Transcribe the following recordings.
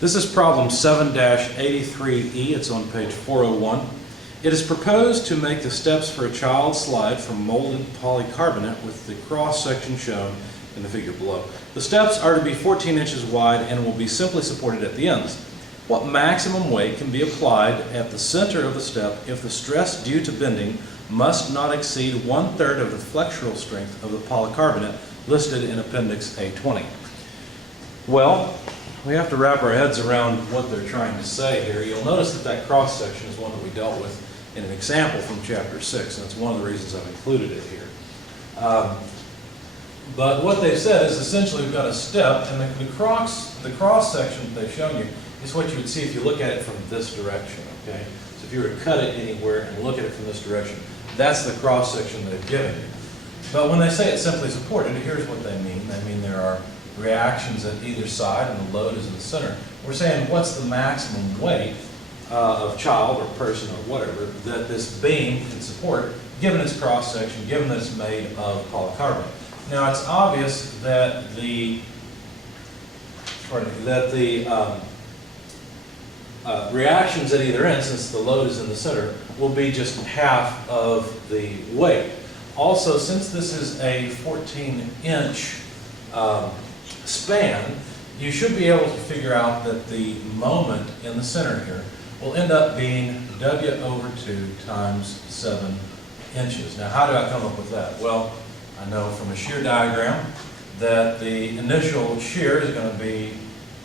This is problem 7-83E. It's on page 401. It is proposed to make the steps for a child slide from molded polycarbonate with the cross-section shown in the figure below. The steps are to be 14 inches wide and will be simply supported at the ends. What maximum weight can be applied at the center of the step if the stress due to bending must not exceed 1/3 of the flexural strength of the polycarbonate listed in Appendix A20? Well, we have to wrap our heads around what they're trying to say here. You'll notice that that cross-section is one that we dealt with in an example from Chapter 6, and that's one of the reasons I've included it here. But what they've said is essentially we've got a step, and the cross-section that they've shown you is what you would see if you look at it from this direction, okay? So if you were to cut it anywhere and look at it from this direction, that's the cross-section they've given you. But when they say it's simply supported, here's what they mean. They mean there are reactions at either side and the load is in the center. We're saying what's the maximum weight of child or person or whatever that this beam can support given its cross-section, given that it's made of polycarbonate. Now it's obvious that the reactions at either end, since the load is in the center, will be just half of the weight. Also, since this is a 14-inch span, you should be able to figure out that the moment in the center here will end up being W/2 times 7 inches. Now, how do I come up with that? Well, I know from a shear diagram that the initial shear is going to be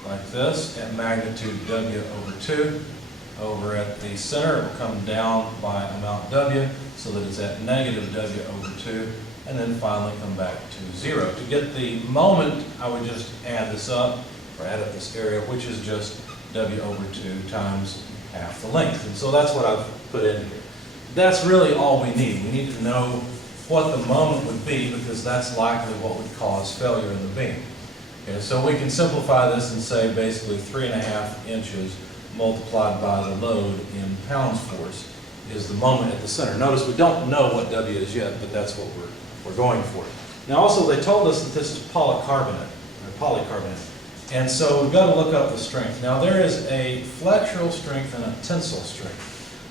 like this at magnitude W/2. Over at the center, it will come down by amount W so that it's at negative W/2, and then finally come back to 0. To get the moment, I would just add this up, or add up this area, which is just W/2 times half the length. And so that's what I've put in here. That's really all we need. We need to know what the moment would be, because that's likely what would cause failure in the beam. Okay, so we can simplify this and say basically 3.5 inches multiplied by the load in pounds force is the moment at the center. Notice we don't know what W is yet, but that's what we're going for. Now also they told us that this is polycarbonate. And so we've got to look up the strength. Now there is a flexural strength and a tensile strength.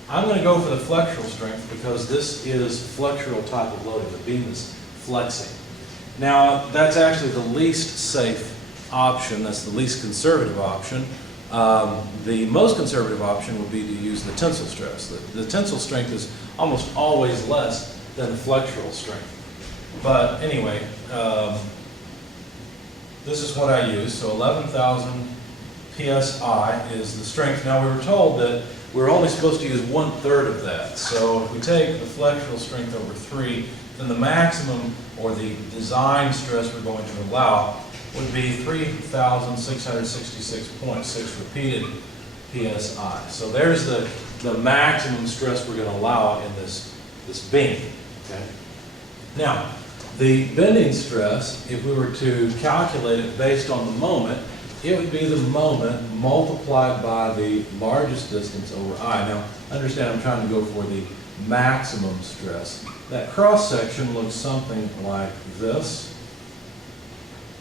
I'm going to go for the flexural strength because this is flexural type of loading. The beam is flexing. Now that's actually the least safe option. That's the least conservative option. The most conservative option would be to use the tensile stress. The tensile strength is almost always less than the flexural strength. But anyway, this is what I use. So 11,000 PSI is the strength. Now we were told that we're only supposed to use 1/3 of that. So if we take the flexural strength over 3, then the maximum or the design stress we're going to allow would be 3,666.6 repeated PSI. So there's the maximum stress we're going to allow in this beam. Okay? Now, the bending stress, if we were to calculate it based on the moment, it would be the moment multiplied by the largest distance over I. Now, understand I'm trying to go for the maximum stress. That cross-section looks something like this.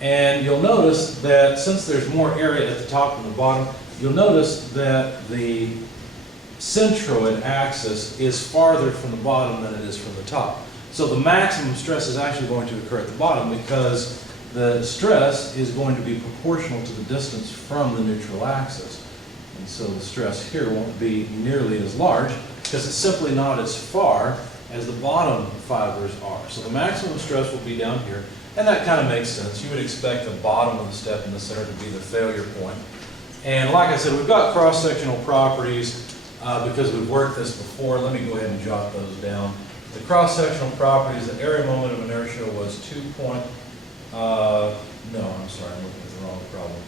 And you'll notice that since there's more area at the top than the bottom, you'll notice that the centroid axis is farther from the bottom than it is from the top. So the maximum stress is actually going to occur at the bottom because the stress is going to be proportional to the distance from the neutral axis. And so the stress here won't be nearly as large because it's simply not as far as the bottom fibers are. So the maximum stress will be down here, and that kind of makes sense. You would expect the bottom of the step in the center to be the failure point. And like I said, we've got cross-sectional properties because we've worked this before. Let me go ahead and jot those down. The cross-sectional properties, the area moment of inertia was I'm looking at the wrong problem.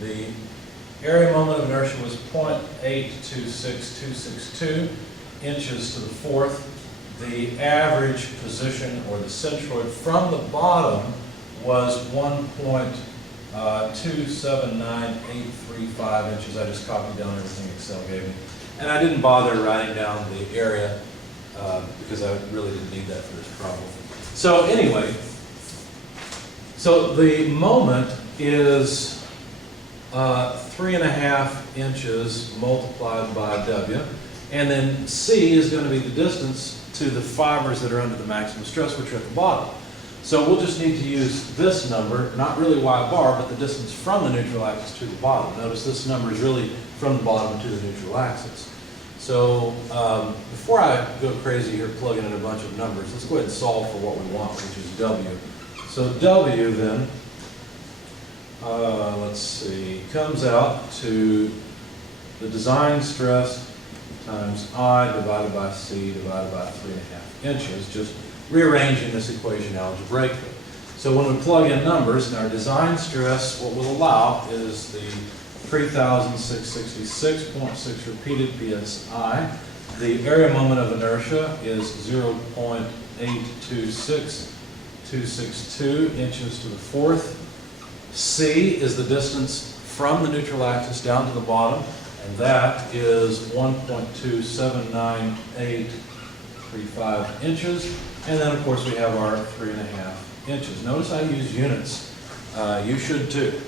The area moment of inertia was 0.826262 inches to the fourth. The average position, or the centroid from the bottom, was 1.279835 inches. I just copied down everything Excel gave me. And I didn't bother writing down the area because I really didn't need that for this problem. So anyway, so the moment is 3.5 inches multiplied by W. And then C is going to be the distance to the fibers that are under the maximum stress, which are at the bottom. So we'll just need to use this number, not really Y bar, but the distance from the neutral axis to the bottom. Notice this number is really from the bottom to the neutral axis. So before I go crazy here plugging in a bunch of numbers, let's go ahead and solve for what we want, which is W. So W then, let's see, comes out to the design stress times I divided by C divided by 3.5 inches, just rearranging this equation algebraically. So when we plug in numbers, in our design stress, what we'll allow is the 3,666.6 repeated PSI. The area moment of inertia is 0.826262 inches to the fourth. C is the distance from the neutral axis down to the bottom, and that is 1.279835 inches. And then, of course, we have our 3.5 inches. Notice I use units. You should too.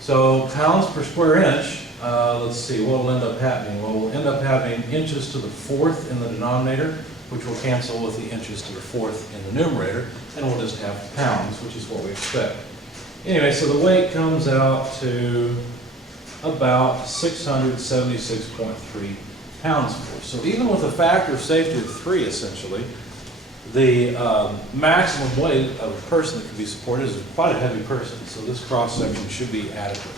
So pounds per square inch, let's see, what will end up happening? Well, we'll end up having inches to the fourth in the denominator, which will cancel with the inches to the fourth in the numerator, and we'll just have pounds, which is what we expect. Anyway, so the weight comes out to about 676.3 pounds for. So even with a factor of safety of 3, essentially, the maximum weight of a person that can be supported is quite a heavy person. So this cross section should be adequate.